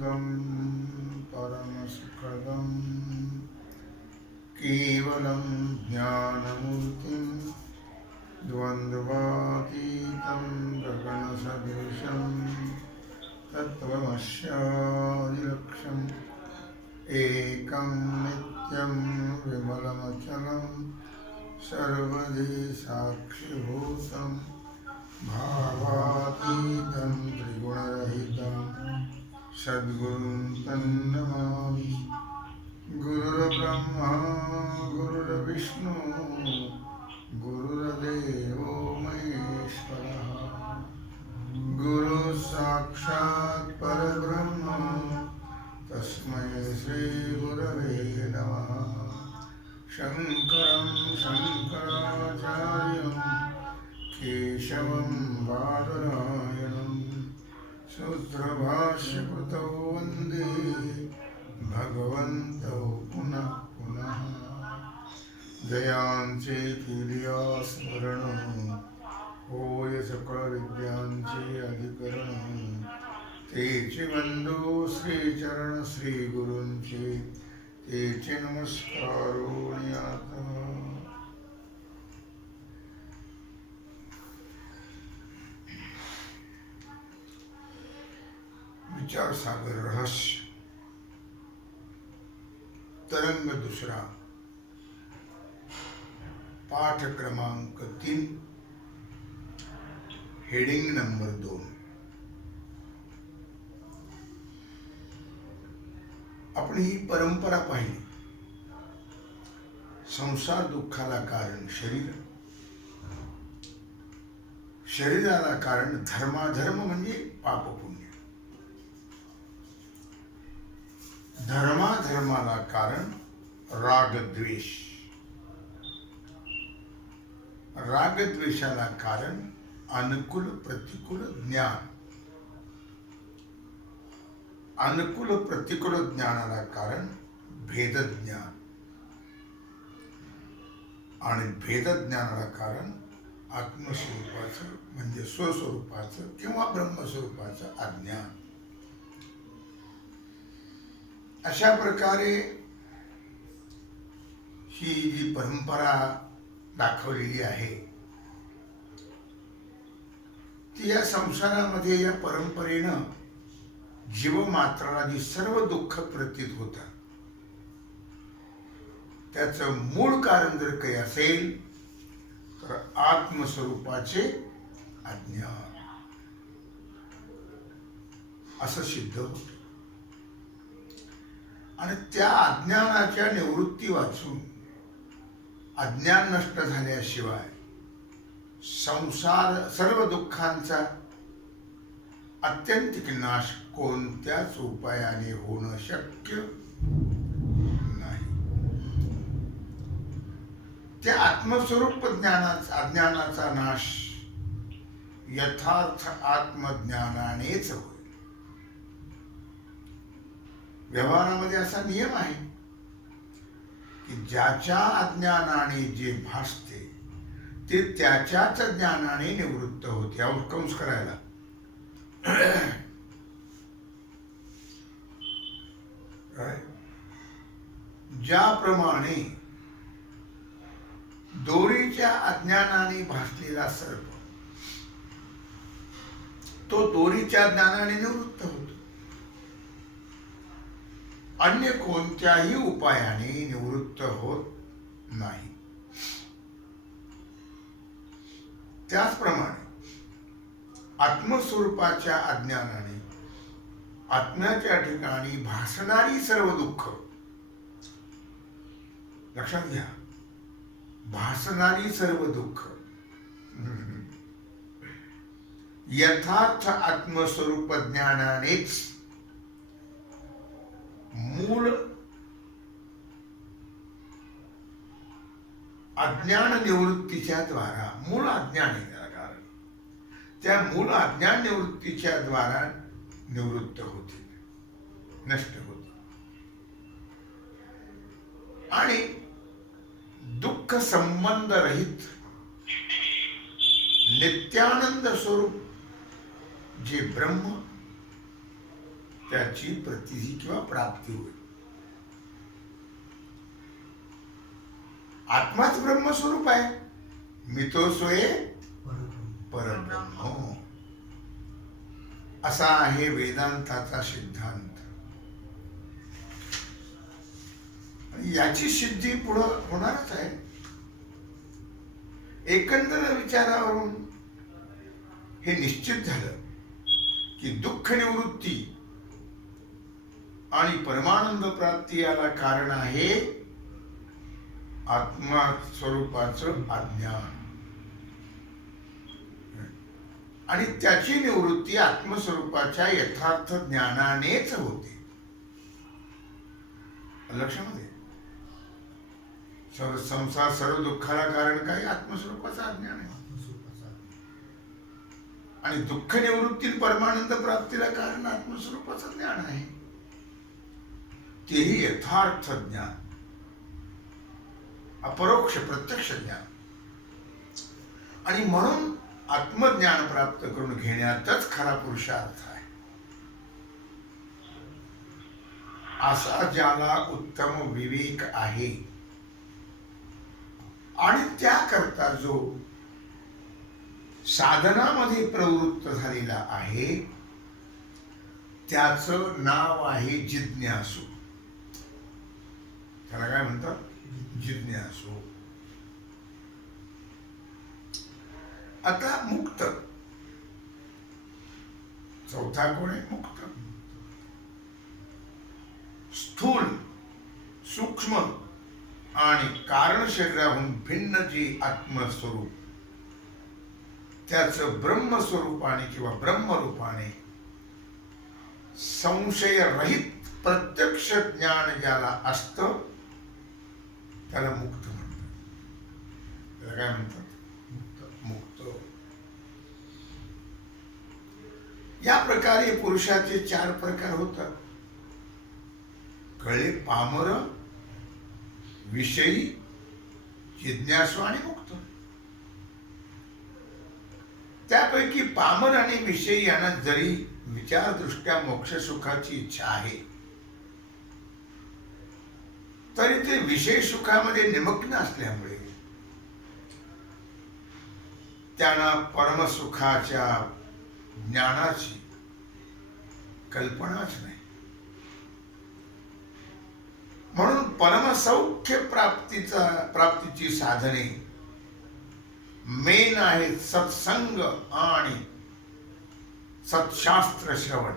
परमानन्दं परमसुखदं केवलं ज्ञानमूर्तिं द्वन्द्वातीतं गगनसदृशं तत्त्वमस्यादिलक्ष्यम् एकं नित्यं विमलमचलं सर्वधी साक्षिभूतं भावातीतं त्रिगुणरहितं सद्गुरुं तन्नमामि। गुरुर्ब्रह्मा गुरुर्विष्णु गुरुर्देवो महेश्वरः गुरुः साक्षात् परब्रह्म तस्मै श्रीगुरवे नमः। शङ्करं शङ्कराचार्यं केशवं बादरायणं सूत्रभाष्यकृतौ वन्दे भगवन्तौ पुनः पुनः। जयांचेतिर्यास्मरणं होय सकलविद्यांचे अधिकरणं तेचे वंदो श्रीचरण श्रीगुरूंचे तेचे नमस्कारोण्यात। विचार सागर रहस्य तरंग दुसरा पाठ क्रमांक 3 हेडिंग नंबर 2। आपण ही परंपरा पाहिली। संसार दुःखाला कारण शरीर, शरीराला कारण धर्माधर्म म्हणजे पाप पुण्य, धर्माधर्माला कारण राग द्वेष, राग द्वेषाला कारण अनुकूल प्रतिकूल ज्ञान, अनुकूल प्रतिकूल ज्ञानाला कारण भेद ज्ञान आणि भेद ज्ञानाला कारण आत्मस्वरूपाचं म्हणजे स्वस्वरूपाचं किंवा ब्रह्मस्वरूपाचं अज्ञान। अशा प्रकारे ही जी परंपरा दाखवलेली आहे ती या संसारामध्ये या परंपरेनं जीवमात्राला जी सर्व दुःख प्रतीत होतं त्याचं मूळ कारण जर काही असेल तर आत्मस्वरूपाचे अज्ञान असं सिद्ध होतं। आणि त्या अज्ञानाच्या निवृत्ती वाचून अज्ञान नष्ट झाल्याशिवाय संसार सर्व दुःखांचा अत्यंतिक नाश कोणत्याच उपायाने होणं शक्य नाही। त्या आत्मस्वरूप अज्ञानाचा नाश यथार्थ आत्मज्ञानानेच होईल। व्यवहारामध्ये असा नियम आहे की ज्याच्या अज्ञानाने जे भासते ते त्याच्याच ज्ञानाने निवृत्त होते। कंस करायला ज्याप्रमाणे दोरीच्या अज्ञानाने भासलेला सर्प तो दोरीच्या ज्ञानाने निवृत्त होतो, अन्य कोणत्याही उपायाने निवृत्त होत नाही। त्याचप्रमाणे आत्मस्वरूपाच्या अज्ञानाने आत्म्याच्या ठिकाणी भासणारी सर्व दुःख, लक्षात घ्या, भासणारी सर्व दुःख यथार्थ आत्मस्वरूप ज्ञानानेच मूळ अज्ञान निवृत्तीच्या द्वारा, मूळ अज्ञान आहे त्याला कारण, त्या मूळ अज्ञान निवृत्तीच्या द्वारा निवृत्त होतील, नष्ट होतील। आणि दुःख संबंध रहित नित्यानंद स्वरूप जे ब्रह्म त्याची प्रतीती किंवा प्राप्ती होईल. आत्माच ब्रह्मस्वरूप आहे. मी तो सोये परब्रह्म, असा आहे वेदांताचा सिद्धांत. आणि याची सिद्धी पुढं होणारच आहे. एकंदर विचारावरून हे निश्चित झालं की दुःख निवृत्ती आणि परमानंद प्राप्ती याला कारण आहे आत्मा स्वरूपाचं अज्ञान, आणि त्याची निवृत्ती आत्मस्वरूपाच्या यथार्थ ज्ञानानेच होते. लक्षामध्ये संसार सर्व दुःखाला कारण काय? आत्मस्वरूपाचं अज्ञान आहे. आणि दुःख निवृत्ती परमानंद प्राप्तीला कारण आत्मस्वरूपाचं ज्ञान आहे, तेही यथार्थ ज्ञान, अपरोक्ष प्रत्यक्ष ज्ञान. आणि म्हणून आत्मज्ञान प्राप्त करून घेण्यातच खरा पुरुषार्थ आहे. असा ज्याला उत्तम विवेक आहे आणि त्याकरता जो साधनामध्ये प्रवृत्त झालेला आहे, त्याचं नाव आहे जिज्ञासू. त्याला काय म्हणतात? जिज्ञासू. आता मुक्त, चौथा कोण आहे? मुक्त. स्थूल, सूक्ष्म आणि कारण शरीराहून भिन्न जे आत्मस्वरूप, त्याचं ब्रह्मस्वरूपाने किंवा ब्रह्मरूपाने संशयरहित प्रत्यक्ष ज्ञान ज्याला असतं त्याला मुक्त म्हणतात. त्याला काय म्हणतात? मुक्त. या प्रकारे पुरुषाचे 4 प्रकार होतात. कळले? पामर, विषयी, जिज्ञासू आणि मुक्त. त्यापैकी पामर आणि विषयी यांना जरी विचारदृष्ट्या मोक्ष सुखाची इच्छा आहे, तरी ते विषय सुखामध्ये निमग्न असल्यामुळे त्यांना परमसुखाच्या ज्ञानाची कल्पनाच नाही. म्हणून परमसौख्य प्राप्तीची साधने मेन आहेत सत्संग आणि सत्शास्त्र श्रवण.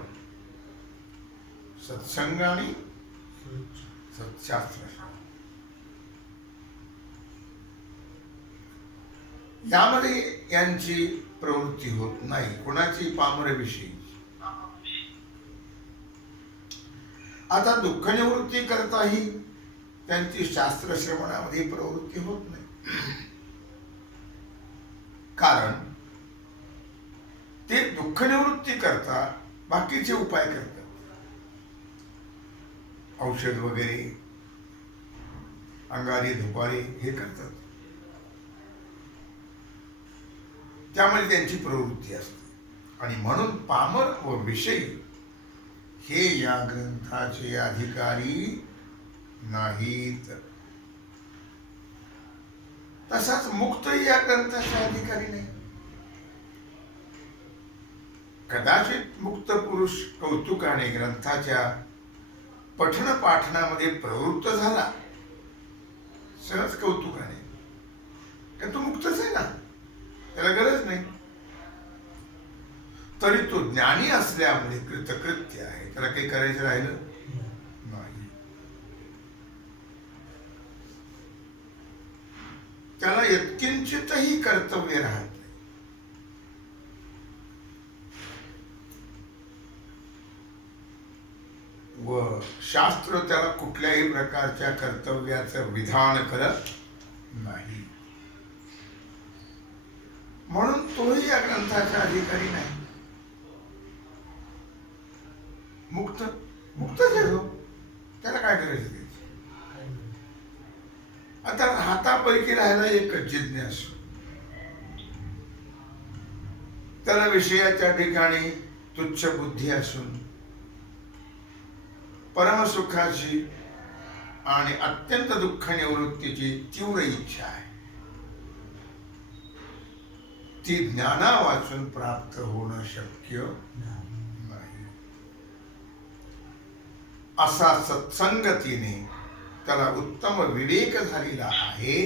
सत्संग आणि सत्शास्त्र श्रवण यामध्ये यांची प्रवृत्ती होत नाही. कोणाची? पामरविषयी. आता दुःख निवृत्ती करताही त्यांची शास्त्र श्रवणामध्ये प्रवृत्ती होत नाही. कारण ते दुःख निवृत्ती करता बाकीचे उपाय करतात, औषध वगैरे, अंगारी धुपारी हे करतात. त्यामुळे त्यांची प्रवृत्ती असते. आणि म्हणून पामर व विषयी हे या ग्रंथाचे अधिकारी नाहीत. तसाच मुक्तही या ग्रंथाचे अधिकारी नाही. कदाचित मुक्त पुरुष कौतुकाने ग्रंथाच्या पठण पाठनामध्ये प्रवृत्त झाला, सहज कौतुकाने, कारण तो मुक्तच आहे ना, त्याला गरज नाही. तरी तो ज्ञानी असल्यामुळे कृतकृत्य आहे, त्याला काही करायचं राहिलं नाही. त्याला यत्किंचितही कर्तव्य राहत नाही. व शास्त्र त्याला कुठल्याही प्रकारच्या कर्तव्याचं विधान करत नाही. म्हणून तोही या ग्रंथाचा अधिकारी नाही. मुक्तच आहे तो, त्याला काय करायचं. आता हातापैकी राहिला एक जिज्ञासू. त्याला विषयाच्या ठिकाणी तुच्छ बुद्धी असून परमसुखाची आणि अत्यंत दुःख निवृत्तीची तीव्र इच्छा आहे, ती ज्ञाना वाचून प्राप्त होणं शक्य नाही. असा सत्संगतीने त्याला उत्तम विवेक झालेला आहे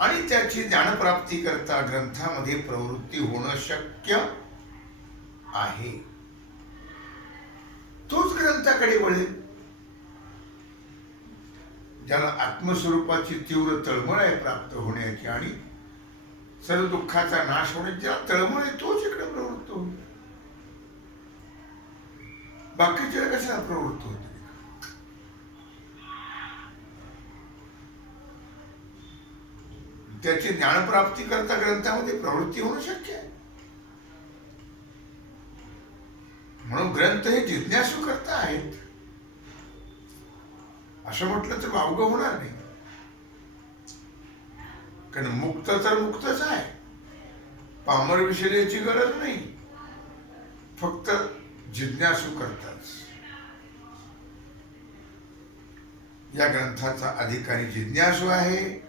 आणि त्याची ज्ञानप्राप्ती करता ग्रंथामध्ये प्रवृत्ती होणं शक्य आहे. तोच ग्रंथाकडे वळेल. ज्याला आत्मस्वरूपाची तीव्र तळमळ आहे प्राप्त होण्याची आणि सर्व दुःखाचा नाश होण्याची ज्याला तळमळ आहे तोच इकडे प्रवृत्त होईल. बाकीच्या कशाला प्रवृत्त होते? त्याची ज्ञानप्राप्ती करता ग्रंथामध्ये प्रवृत्ती होणं शक्य आहे. म्हणून ग्रंथ हे जिज्ञासू करता आहेत असं म्हटलं तर वावगं होणार नाही. कारण मुक्त तर मुक्तच आहे, पामर विषयाची गरज नाही, फक्त जिज्ञासू करताच. या ग्रंथाचा अधिकारी जिज्ञासू आहे.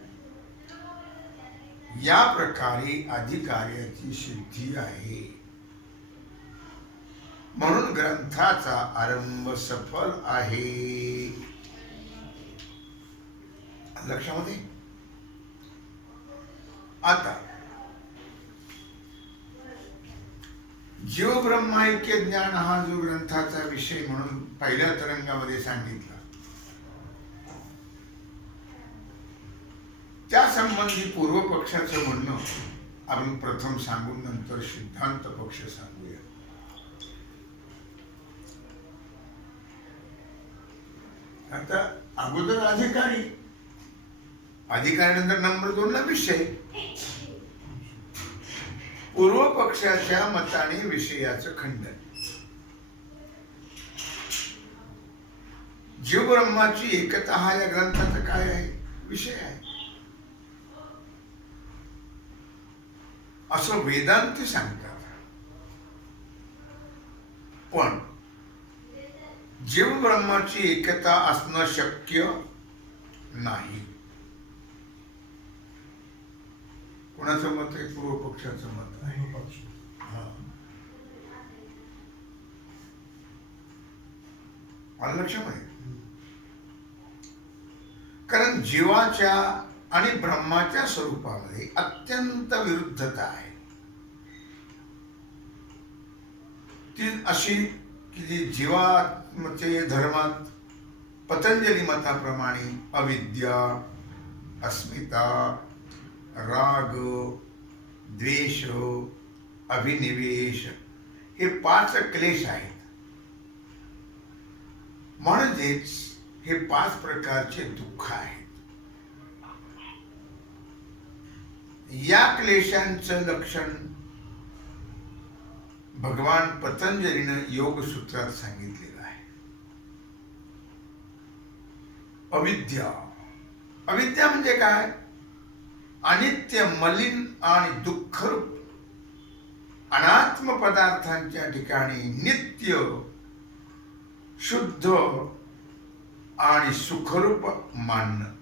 या प्रकारे अधिकार्याची सिद्धी आहे. म्हणून ग्रंथाचा आरंभ सफल आहे. लक्षामध्ये आता जीव ब्रह्मैक्य ज्ञान हा जो ग्रंथाचा विषय म्हणून पहिल्या तरंगामध्ये सांगितला, त्या संबंधी पूर्व पक्षाचं म्हणणं आपण प्रथम सांगून नंतर सिद्धांत पक्ष सांगूया. आता अगोदर अधिकारी, अधिकाऱ्यानंतर नंबर 2 ला विषय. पूर्व पक्षाच्या मताने विषयाचं खंडन. जीव ब्रह्माची एकता हा या ग्रंथाचा काय आहे? विषय आहे असं वेदांती सांगतात. पण जीव ब्रह्माची एकता असणं शक्य नाही. कोणाचं मत आहे? पूर्व पक्षाचं मत आहे. लक्षामध्ये कारण जीवाच्या आणि ब्रह्माच्या स्वरूपामध्ये अत्यंत विरुद्धता आहे. ती अशी की जी जीवाचे धर्मात पतंजली मताप्रमाणे अविद्या, अस्मिता, राग, द्वेष, अभिनिवेश हे 5 क्लेश आहेत. म्हणजेच हे 5 प्रकारचे दुःख आहेत. या क्लेशांचं लक्षण भगवान पतंजलीनं योग सूत्रात सांगितलेलं आहे. अविद्या. अविद्या म्हणजे काय? अनित्य, मलिन आणि दुःखरूप अनात्म पदार्थांच्या ठिकाणी नित्य, शुद्ध आणि सुखरूप मानणं.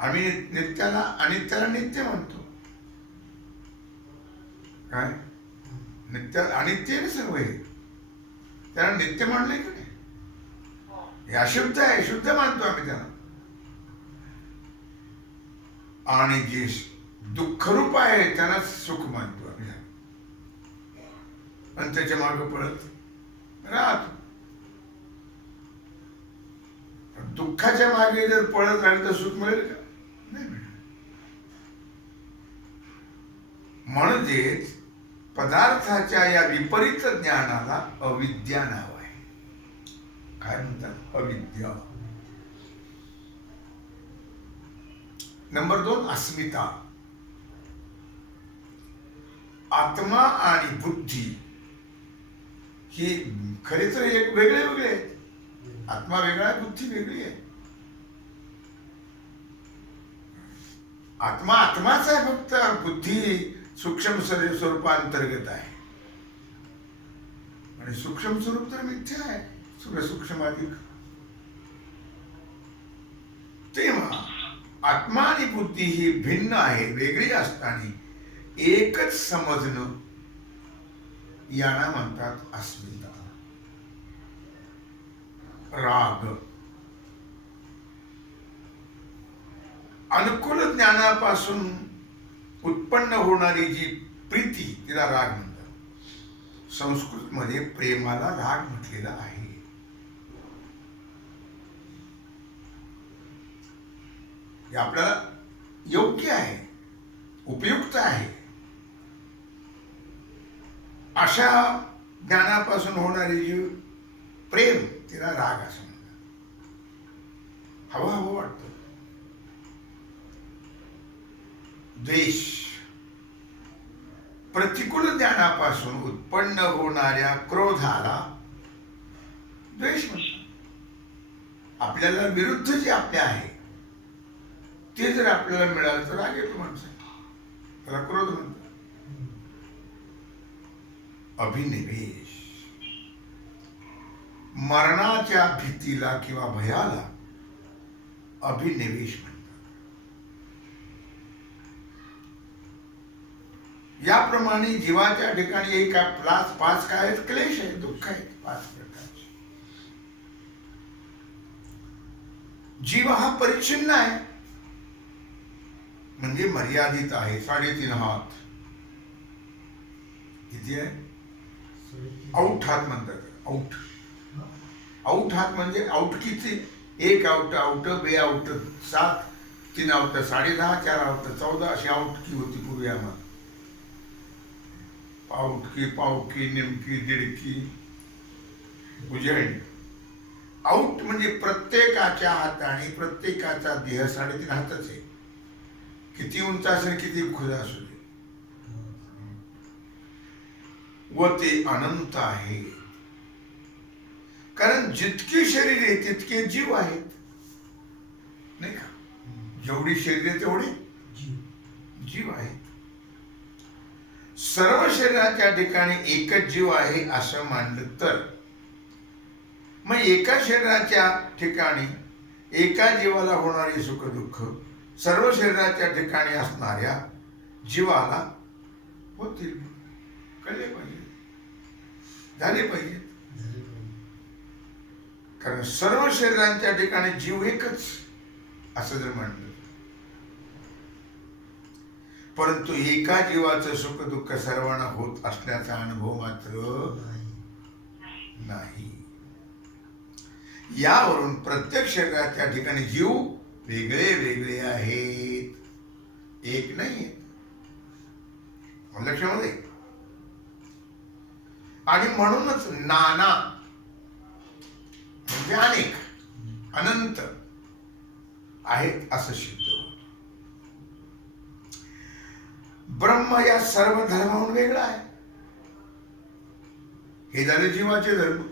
आम्ही नित्याला अनित्याला नित्य म्हणतो. काय नित्य अनित्य सर्व हे त्याला नित्य मानलंय की नाही? हे अशुद्ध आहे, शुद्ध मानतो आम्ही त्याला. आणि जे दुःखरूप आहे त्याला सुख मानतो आम्ही. आणि त्याच्या मागे पळत राहतो. दुःखाच्या मागे जर पळत राहिलं तर सुख मिळेल का? नाही मिळेल. म्हणजेच पदार्थाच्या या विपरीत ज्ञानाला अविद्या नाव आहे. काय म्हणतात? अविद्या. नंबर 2 अस्मिता. आत्मा आणि बुद्धी ही खरे तर एक वेगळे वेगळे आहेत. आत्मा वेगळा आहे, बुद्धी वेगळी आहे. आत्मा आत्माच आहे, फक्त बुद्धी सूक्ष्म स्वरूपांतर्गत आहे. आणि सूक्ष्म स्वरूप तर मिथ्या आहे, सूक्ष्माधिक. तेव्हा आत्मा आणि बुद्धी ही भिन्न आहे, वेगळी असताना एकच समजणं याला म्हणतात अस्मिता. राग अनुकूल ज्ञानापासून उत्पन्न होणारी जी प्रीती तिला राग म्हणतात. संस्कृत मध्ये प्रेमाला राग म्हटलेला आहे. हे आपल्याला योग्य आहे, उपयुक्त आहे. अशा ज्ञानापासून होणारी जी प्रेम तिला राग असं म्हणतात. हवं हवं वाटतं. द्वेष प्रतिकूल ज्ञानापासून उत्पन्न होणाऱ्या क्रोधाला द्वेष म्हणतात. आपल्याला विरुद्ध जे आपले आहे ते जर आपल्याला मिळालं तर राग येतो माणसाला, त्याला क्रोध म्हणतात. अभिनिवेश मरणाच्या भीतीला किंवा भयाला अभिनिवेश म्हणतात. याप्रमाणे जीवाच्या ठिकाणी एक पाच काय आहेत? क्लेश आहेत, दुःख आहेत, 5 प्रकारचे. जीव हा परिच्छिन्न आहे, म्हणजे मर्यादित आहे. 3.5 हात. किती आहे? औट हात म्हणतात. औट हात म्हणजे औट किती? 1 औट, औट, 2 औट, 7, 3 औट, 10.5, 4 औट, 14 अशी औटकी होती पूर्वी आम्हाला. पाऊटकी, पावकी, निमकी, दीडकी, उजळणी. औट म्हणजे प्रत्येकाच्या हाताने प्रत्येकाचा देह 3.5 हातच आहे. किती उंच असेल, किती खुला असू दे, व ते अनंत आहे. कारण जितकी शरीर आहे तितके जीव आहेत, नाही का? जेवढी शरीर आहे तेवढे जीव आहेत. सर्व शरीराच्या ठिकाणी एकच जीव आहे असं मानलं तर मग एका शरीराच्या ठिकाणी एका जीवाला होणारी सुख दुःख सर्व शरीराच्या ठिकाणी असणाऱ्या जीवाला होतील. कळले पाहिजे, झाले पाहिजे. कारण सर्व शरीरांच्या ठिकाणी जीव एकच असं जर म्हणलं, परंतु एका जीवाचं सुख दुःख सर्वांना होत असल्याचा अनुभव मात्र नाही. यावरून प्रत्येक शरीराच्या ठिकाणी जीव वेगळे वेगळे आहेत, एक नाही. लक्षामध्ये. आणि म्हणूनच नाना म्हणजे अनेक, अनंत आहेत असं सिद्ध होतं. ब्रह्म या सर्व धर्माहून वेगळा आहे. हे झाले जीवाचे धर्म.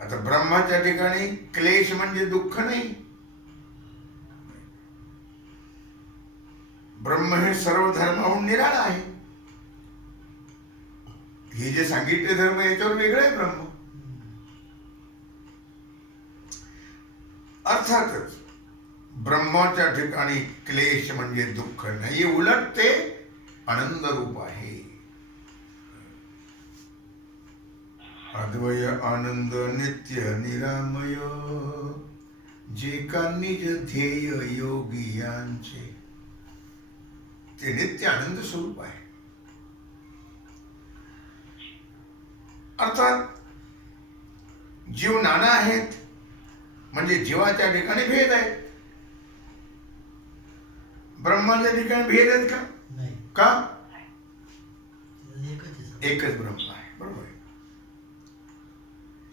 आता ब्रह्माच्या ठिकाणी क्लेश म्हणजे दुःख नाही. ब्रह्म हे सर्व धर्माहून निराळा आहे. हे जे सांगितले धर्म याच्यावर वेगळं आहे ब्रह्म. अर्थातच ब्रह्माच्या ठिकाणी क्लेश म्हणजे दुःख नाही, उलट ते आनंद रूप आहे. अद्वय आनंद नित्य निरामय, जे का निज ध्येय योगियांचे, ते नित्य आनंद स्वरूप आहे. अर्थात जीव नाना आहेत म्हणजे जीवाच्या ठिकाणी भेद आहेत. ब्रह्माच्या ठिकाणी भेद आहेत का? नाही. का? एकच ब्रह्म आहे. बरोबर आहे.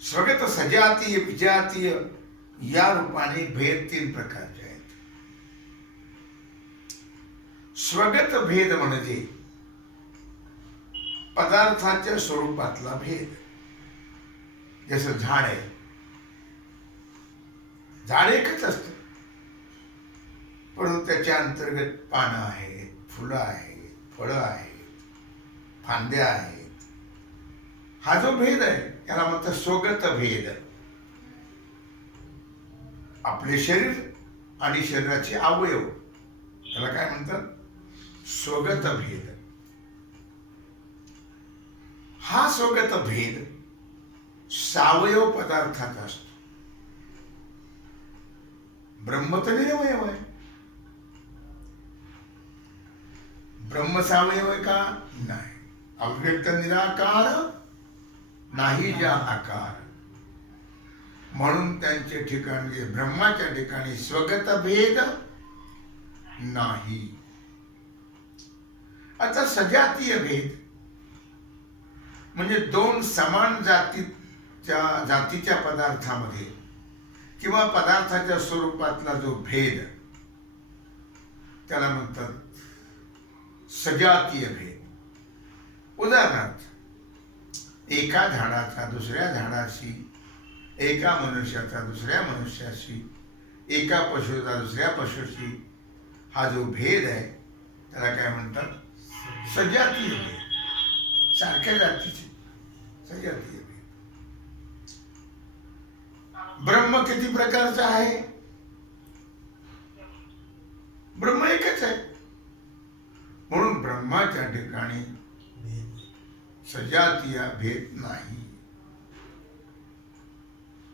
स्वगत सजातीय विजातीय या रूपाने भेद 3 प्रकारचे आहेत. स्वगत भेद म्हणजे पदार्थाच्या स्वरूपातला भेद. जसं झाड आहे, झाड एकच असतं, परंतु त्याच्या अंतर्गत पानं आहेत, फुलं आहेत, फळं आहेत, फांद्या आहेत, हा जो भेद आहे याला म्हणतात स्वगत भेद. आपले शरीर आणि शरीराचे अवयव त्याला काय म्हणतात? स्वगत भेद. हा स्वगत भेद सावयव पदार्थात असतो. ब्रह्म तर निरवयव आहे. ब्रह्म सावयव आहे का? नाही. अव्यक्त निराकार नाही ज्या आकार, म्हणून त्यांच्या ठिकाणी ब्रह्माच्या ठिकाणी स्वगत भेद नाही. आता सजातीय भेद म्हणजे दोन समान जातीच्या पदार्थामध्ये किंवा पदार्थाच्या स्वरूपातला जो भेद त्याला म्हणतात सजातीय भेद. उदाहरणार्थ, एका झाडाचा दुसऱ्या झाडाशी, एका मनुष्याचा दुसऱ्या मनुष्याशी, एका पशुचा दुसऱ्या पशुशी हा जो भेद आहे त्याला काय म्हणतात? सजातीय भेद. सारख्या जातीचे सजातीय भेद. ब्रह्म किती प्रकारचा आहे? ब्रह्म एकच आहे. म्हणून ब्रह्माच्या ठिकाणी सजातीय भेद नाही.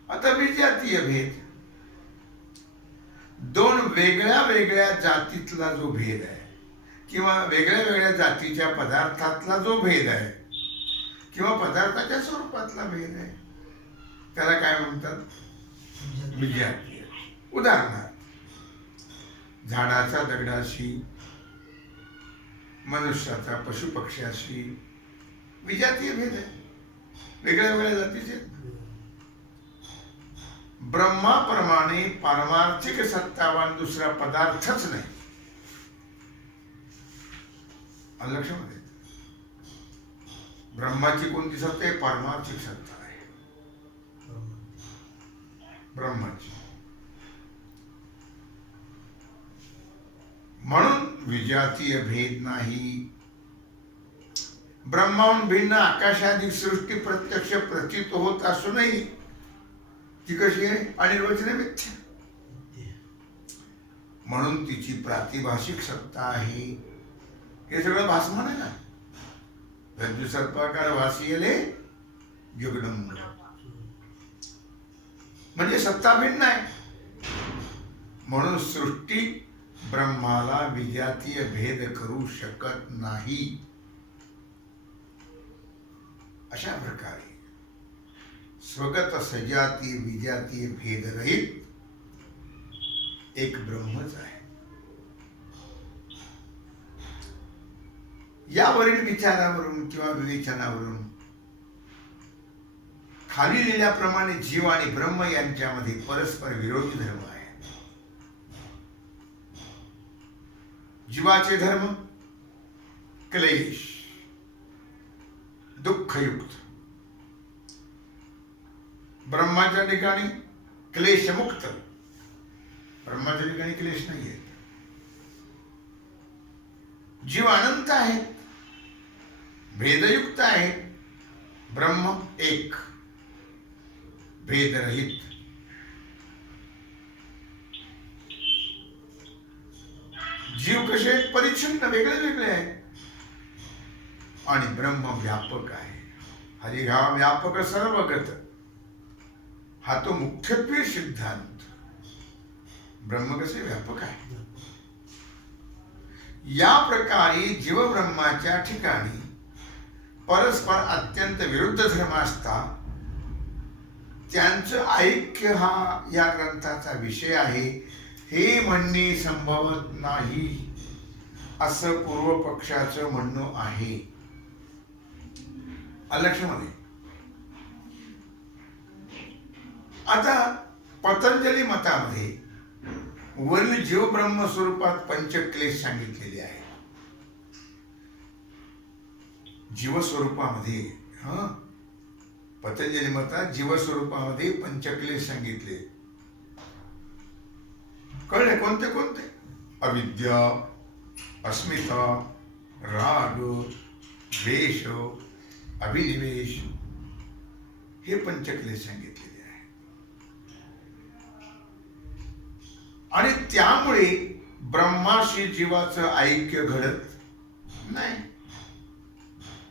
आता विजातीय भेद, दोन वेगळ्या वेगळ्या जातीतला जो भेद आहे किंवा वेगळ्या वेगळ्या जातीच्या पदार्थातला जो भेद आहे किंवा पदार्थाच्या स्वरूपातला भेद आहे त्याला काय म्हणतात? विजातीय. उदाहरणार्थ, झाडाचा दगडाशी, मनुष्याचा पशुपक्ष्याशी विजातीय भेद आहे, वेगळ्या वेगळ्या जातीचे. ब्रह्माप्रमाणे पारमार्थिक सत्तावान दुसरा पदार्थच नाही. लक्षामध्ये ब्रह्माची कोणती सत्ता आहे? पारमार्थिक सत्ता आहे ब्रह्माची. म्हणून विजातीय भेद नाही. ब्रह्माहून भिन्न आकाशादी सृष्टी प्रत्यक्ष प्रतीत होत असूनही ती कशी आहे? अनिर्वचनीय मिथ्या. म्हणून तिची प्रातिभाषिक सत्ता आहे. हे सगळं भासमान आहे ना. रज्जू सर्पाकार भासियले युगडंब, म्हणजे सत्ता भिन्न आहे. म्हणून सृष्टी ब्रह्माला विजातीय भेद करू शकत नाही. अशा प्रकारे स्वगत सजातीय विजातीय भेद रहित एक ब्रह्मच आहे. यावरील विचारावरून किंवा विवेचनावरून खाली लिहिल्याप्रमाणे जीव आणि ब्रह्म यांच्यामध्ये परस्पर विरोधी धर्म आहे. जीवाचे धर्म क्लेश, दुःखयुक्त. ब्रह्माच्या ठिकाणी क्लेशमुक्त. ब्रह्माच्या ठिकाणी क्लेश नाहीये. जीव अनंत आहे, भेदयुक्त आहे. ब्रह्म एक, भेदरहित. जीव कसे परिच्छिन्न वेगळे वेगळे आहे आणि ब्रह्म व्यापक आहे. हरी हा व्यापक सर्वगत, हा तो मुख्यत्वे सिद्धांत. ब्रह्म कसे व्यापक आहे. या प्रकारे जीवब्रह्माच्या ठिकाणी परस्पर अत्यंत विरुद्ध धर्म असतात. त्यांचं ऐक्य हा या ग्रंथाचा विषय आहे हे म्हणणे संभवत नाही, असं पूर्व पक्षाचं म्हणणं आहे. लक्षामध्ये आता पतंजली मतामध्ये वरील जीव ब्रह्म स्वरूपात पंचक्लेश सांगितलेले आहे. जीवस्वरूपामध्ये पतंजली मतात जीवस्वरूपामध्ये पंचक्लेश सांगितले. कळले कोणते कोणते? अविद्या, अस्मिता, राग, द्वेष, अभिनिवेश, हे पंचक्लेश सांगितलेले आहे. आणि त्यामुळे ब्रह्माशी जीवाचं ऐक्य घडत नाही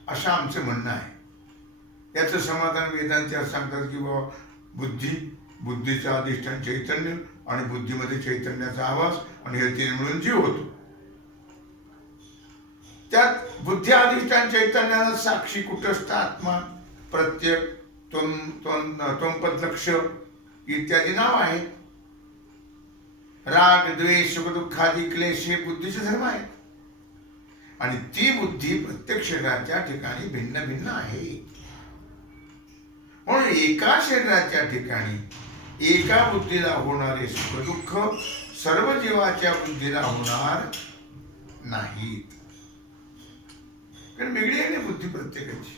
असं आमचं म्हणणं आहे. याचं समाधान वेदांत सांगतात की बाबा बुद्धीचं अधिष्ठान चैतन्य आणि बुद्धीमध्ये चैतन्याचा आवाज आणि हे तीन मिळून जीव होतो. त्यात बुद्धी अधिष्ठान चैतन्याला साक्षी कुटस्थ आत्मा प्रत्येक त्वंपद लक्ष इत्यादी नाव आहेत. राग द्वेष सुख दुःखादी क्लेश हे बुद्धीचे धर्म आहेत आणि ती बुद्धी प्रत्येक शरीराच्या ठिकाणी भिन्न भिन्न आहे. म्हणून एका शरीराच्या ठिकाणी एका बुद्धीला होणारे सुख दुःख सर्व जीवाच्या बुद्धीला होणार नाहीत. कारण वेगळी आहे बुद्धी प्रत्येकाची.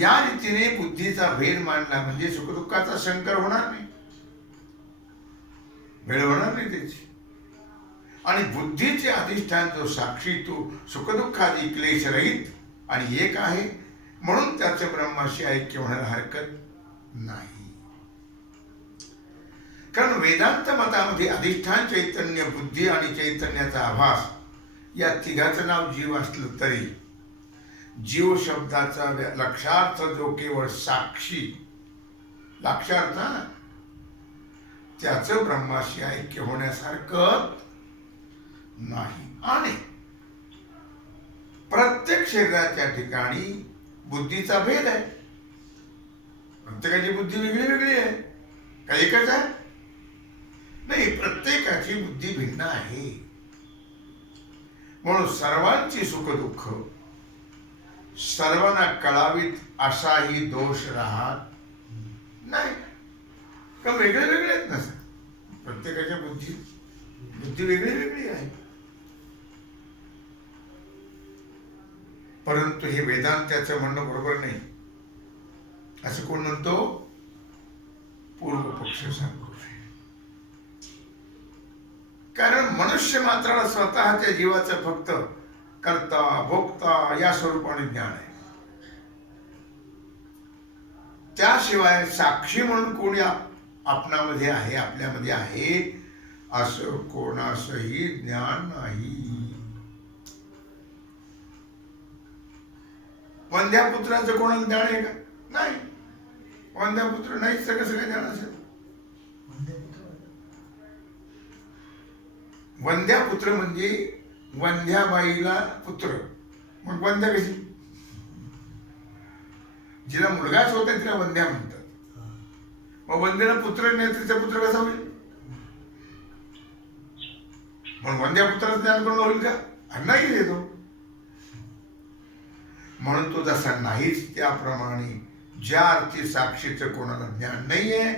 या रीतीने बुद्धीचा भेद मांडला म्हणजे सुखदुःखाचा संकर होणार नाही, भेद होणार नाही त्याची. आणि बुद्धीचे अधिष्ठान जो साक्षी तो सुखदुःखादी क्लेश रहित आणि एक आहे म्हणून त्याचं ब्रह्माशी ऐक्य होण्याला हरकत नाही. कारण वेदांत मतामध्ये अधिष्ठान चैतन्य बुद्धी आणि चैतन्याचा आभास या तिघाचं नाव जीव असलं तरी जीव शब्दाचा लक्षार्थ जो केवळ साक्षी लक्षार्थ त्याचं ब्रह्माशी ऐक्य होण्यासारखं नाही. आणि प्रत्येक शरीराच्या ठिकाणी बुद्धीचा भेद आहे. प्रत्येकाची बुद्धी वेगळी वेगळी आहे. का एकच आहे? नाही, प्रत्येकाची बुद्धी भिन्न आहे. म्हणून सर्वांची सुख दुःख सर्वांना कळावीत असाही दोष राहत नाही. का वेगळे वेगळे आहेत ना, प्रत्येकाच्या बुद्धी वेगळी वेगळी आहे. परंतु हे वेदांताचं म्हणणं बरोबर नाही असं कोण म्हणतो? पूर्व पक्ष सांगतो. कारण मनुष्य मात्राला स्वतःच्या जीवाचं फक्त कर्ता भोक्ता या स्वरूपाने ज्ञान आहे. त्याशिवाय साक्षी म्हणून कोणी आपणामध्ये आहे, आपल्यामध्ये आहे असं कोणासही ज्ञान नाही. वंध्यापुत्राचं कोणाला ज्ञान आहे का? नाही. वंध्यापुत्र नाहीच, सगळं ज्ञान असेल. वंध्यापुत्र म्हणजे वंध्याबाईला पुत्र. मग वंध्या कशी? जिला मुलगाच होता तिला वंध्या म्हणतात. मग वंध्याला पुत्र नाही, तिचा पुत्र कसा होईल? मग वंध्यापुत्राचं ज्ञान कोण होईल का? नाही देतो. म्हणून तो जसा नाहीच त्याप्रमाणे ज्या अर्थी साक्षीचं कोणाला ज्ञान नाहीये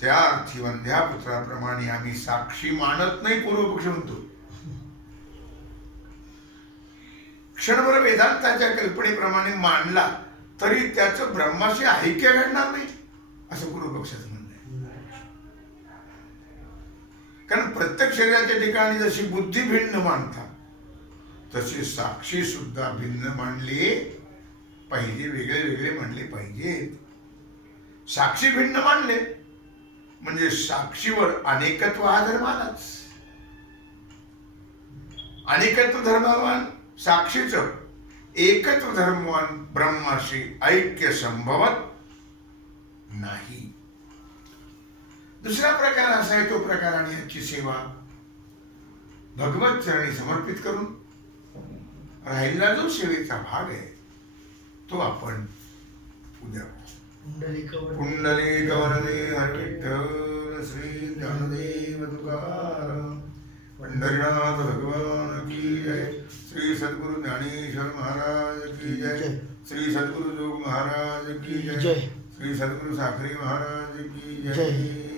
त्या अर्थी वंध्यापुत्राप्रमाणे आम्ही साक्षी मानत नाही, पूर्वपक्ष म्हणतो. क्षणभर वेदांताच्या कल्पनेप्रमाणे मानला तरी त्याचं ब्रह्माशी ऐक्य घडणार नाही असं पूर्वपक्षाचं म्हणणं आहे. कारण प्रत्येक शरीराच्या ठिकाणी जशी बुद्धी भिन्न मानतात तशी साक्षी सुद्धा भिन्न मानले पाहिजे, वेगळे वेगळे मानले पाहिजेत. साक्षी भिन्न मानले म्हणजे साक्षीवर अनेकत्व हा धर्म आलाच. अनेकत्व धर्मवान साक्षीच एकत्व धर्मवान ब्रह्माशी ऐक्य संभवत नाही. दुसरा प्रकार असा आहे, तो प्रकार आणि याची सेवा भगवत चरणी समर्पित करून राहिलेला जो सेवेचा भाग आहे तो आपण उद्या पुंडलिक वरदे हर विठ्ठल श्री ज्ञानदेव तुकाराम पंढरीनाथ भगवान की जय. श्री सद्गुरु ज्ञानेश्वर महाराज की जय. श्री सद्गुरु जोग महाराज की जय. श्री सद्गुरु साखरी महाराज की जय.